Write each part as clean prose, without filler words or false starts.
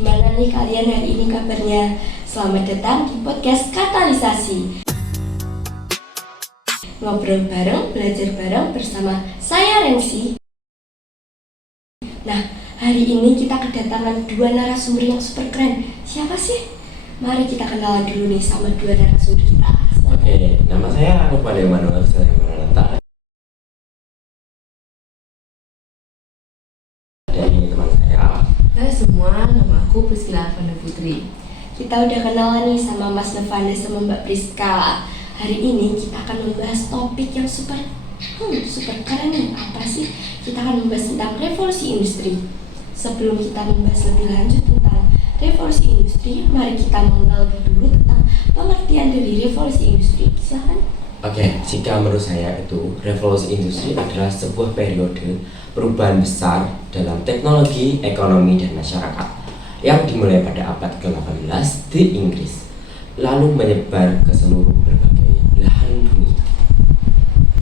Gimana nih kalian hari ini kabarnya? Selamat datang di podcast Katalisasi. Ngobrol bareng, belajar bareng bersama saya Rensi. Nah, hari ini kita kedatangan dua narasumber yang super keren. Siapa sih? Mari kita kenalan dulu nih sama dua narasumber kita. Oke, nama saya Rupane Emanuel Mananta. Dan ini teman saya. Hai semua, nama aku Priscilla Avanda Putri. Kita udah kenalan nih sama Mas Nevanda sama Mbak Priska. Hari ini kita akan membahas topik yang super keren nih. Apa sih? Kita akan membahas tentang revolusi industri. Sebelum kita membahas lebih lanjut tentang revolusi industri, mari kita mengenal lebih dulu tentang pengertian dari revolusi industri. Silahkan. Oke, jika menurut saya itu revolusi industri adalah sebuah periode perubahan besar dalam teknologi, ekonomi, dan masyarakat yang dimulai pada abad ke-18 di Inggris, lalu menyebar ke seluruh berbagai belahan dunia.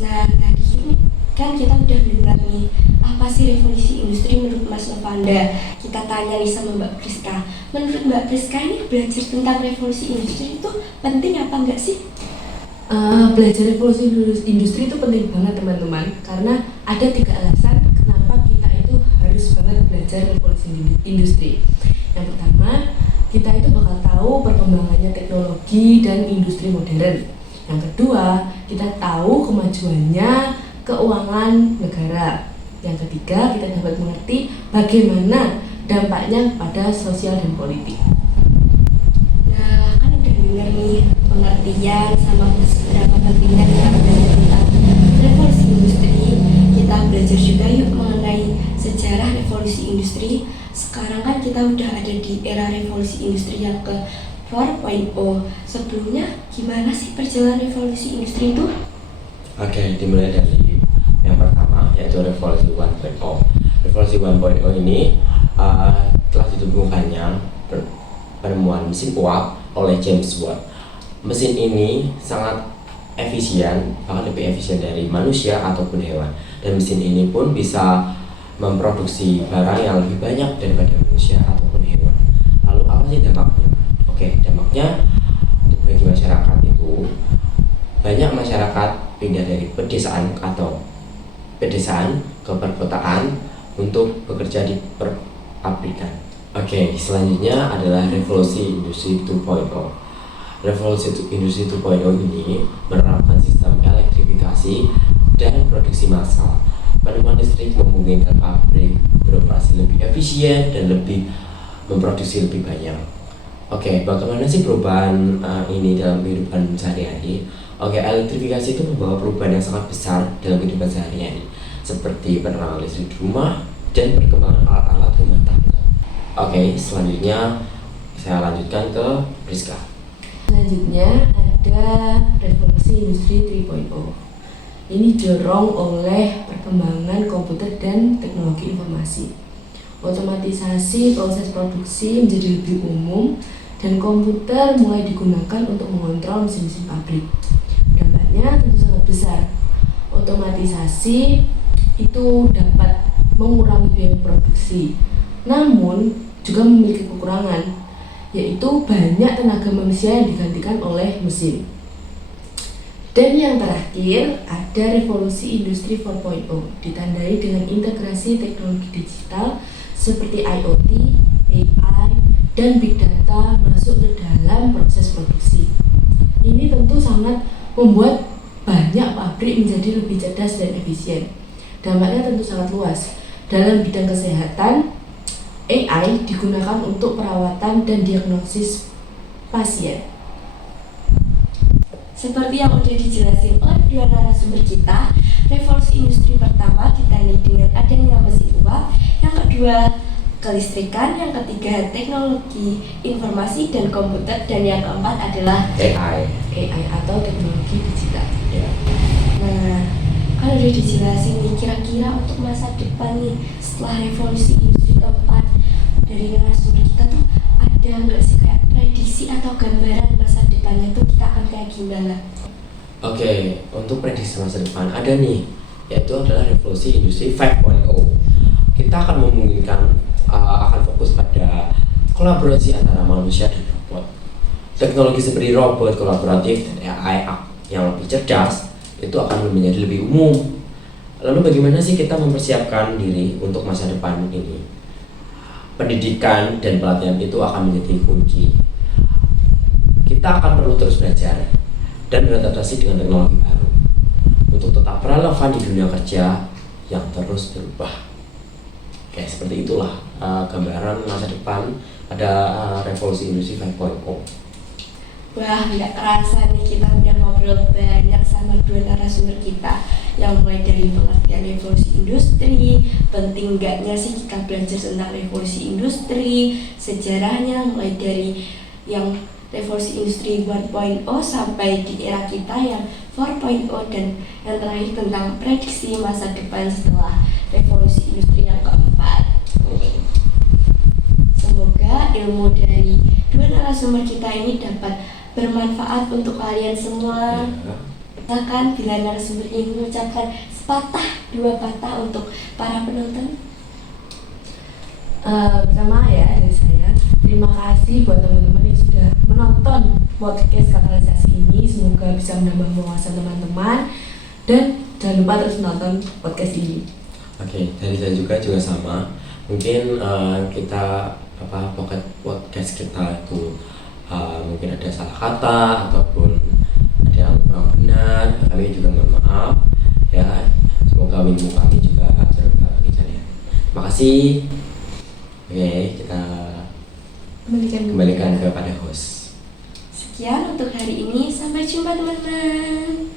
Nah, tadi ini kan kita udah dengar nih, apa sih revolusi industri menurut Mas Novanda? Kita tanya nih sama Mbak Priska. Menurut Mbak Priska ini belajar tentang revolusi industri itu penting apa enggak sih? Belajar revolusi industri itu penting banget teman-teman, karena ada 3 alasan kenapa kita itu harus banget belajar revolusi industri. Yang pertama, kita itu bakal tahu perkembangannya teknologi dan industri modern. Yang kedua, kita tahu kemajuannya keuangan negara. Yang ketiga, kita dapat mengerti bagaimana dampaknya pada sosial dan politik. Nah, kan udah dengar nih pengertian sama seberapa pentingnya kita belajar tentang revolusi industri. Kita belajar juga yuk mengenai sejarah revolusi industri. Sekarang kan kita udah ada di era revolusi industri yang ke 4.0. Sebelumnya gimana sih perjalanan revolusi industri itu? Oke, dimulai dari yang pertama, yaitu revolusi 1.0. Revolusi 1.0 ini telah ditemukannya penemuan mesin uap oleh James Watt. Mesin ini sangat efisien, bahkan lebih efisien dari manusia ataupun hewan. Dan mesin ini pun bisa memproduksi barang yang lebih banyak daripada manusia ataupun hewan. Lalu apa sih dampaknya? Oke, dampaknya bagi masyarakat itu banyak masyarakat pindah dari pedesaan ke perkotaan untuk bekerja di pabrikan. Oke, selanjutnya adalah revolusi industri 2.0. Revolusi industri 2.0 ini menerapkan sistem elektrifikasi dan produksi massal. Penemuan listrik memungkinkan pabrik beroperasi lebih efisien dan memproduksi lebih banyak. Oke, bagaimana sih perubahan ini dalam kehidupan sehari-hari? Oke, elektrifikasi itu membawa perubahan yang sangat besar dalam kehidupan sehari-hari, seperti penerangan listrik di rumah dan perkembangan alat-alat rumah tangga. Oke, selanjutnya saya lanjutkan ke Priska. Selanjutnya ada revolusi industri 3.0. Ini didorong oleh perkembangan komputer dan teknologi informasi. Otomatisasi proses produksi menjadi lebih umum dan komputer mulai digunakan untuk mengontrol mesin-mesin pabrik. Dampaknya tentu sangat besar. Otomatisasi itu dapat mengurangi biaya produksi, namun juga memiliki kekurangan, yaitu banyak tenaga manusia yang digantikan oleh mesin. Dan yang terakhir ada revolusi industri 4.0, ditandai dengan integrasi teknologi digital seperti IoT, AI, dan Big Data masuk ke dalam proses produksi. Ini tentu sangat membuat banyak pabrik menjadi lebih cerdas dan efisien. Dampaknya tentu sangat luas. Dalam bidang kesehatan, AI digunakan untuk perawatan dan diagnosis pasien. Seperti yang udah dijelasin oleh dua narasumber kita, revolusi industri pertama ditandai dengan adanya mesin uap, yang kedua kelistrikan, yang ketiga teknologi informasi dan komputer, dan yang keempat adalah AI atau teknologi digital. ya. Nah, kan udah dijelasin nih kira-kira untuk masa depan nih setelah revolusi industri keempat dari narasumber kita tuh ada nggak sih kayak prediksi atau gambaran masa depannya tuh kita akan kayak gimana? Oke, untuk prediksi masa depan ada nih, yaitu adalah revolusi industri 5.0. Kita akan memungkinkan akan fokus pada kolaborasi antara manusia dan robot. Teknologi seperti robot kolaboratif dan AI yang lebih cerdas itu akan menjadi lebih umum. Lalu bagaimana sih kita mempersiapkan diri untuk masa depan ini? Pendidikan dan pelatihan itu akan menjadi kunci. Kita akan perlu terus belajar dan beradaptasi dengan teknologi baru untuk tetap relevan di dunia kerja yang terus berubah. Oke, seperti itulah gambaran masa depan pada revolusi industri 5.0. Wah, nggak kerasa nih kita udah ngobrol banyak sama dua narasumber kita, yang mulai dari pengertian revolusi industri, penting nggaknya sih kita belajar tentang revolusi industri, sejarahnya mulai dari yang revolusi industri 1.0 sampai di era kita yang 4.0, dan yang terakhir tentang prediksi masa depan setelah revolusi industri yang keempat. Semoga ilmu dari dua narasumber kita ini dapat bermanfaat untuk kalian semua. Silakan bila narasumber ini mengucapkan sepatah dua patah untuk para penonton. Pertama ya dari saya, terima kasih buat teman-teman yang sudah menonton podcast Katalisasi ini. Semoga bisa menambah wawasan teman-teman, dan jangan lupa terus menonton podcast ini. Oke, dari saya juga sama. Mungkin kita podcast kita itu mungkin ada salah kata ataupun ada yang kurang benar. Kami juga mohon maaf ya. Semoga ilmu kami juga bermanfaat bagi kalian. Terima kasih. Oke, kita kembalikan kepada host. Sekian untuk hari ini, sampai jumpa teman-teman.